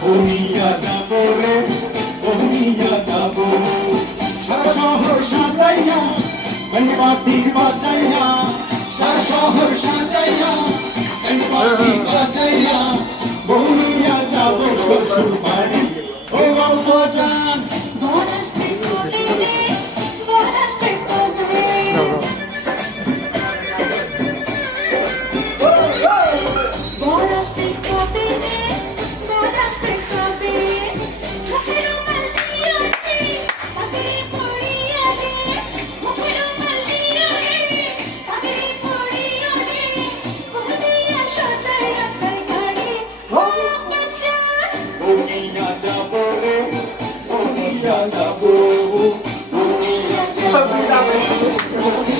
বনিয়া যাবো রে বনিয়া যাবো সারা শহর সাজাইয়া গণপতি বাজাইয়া সারা শহর সাজাইয়া গণপতি বাজাইয়া বনিয়া যাবো শ্বশুর বাড়ি ও বাজান বনিয়া যাবো রে বনিয়া যাবো বনিয়া যাবো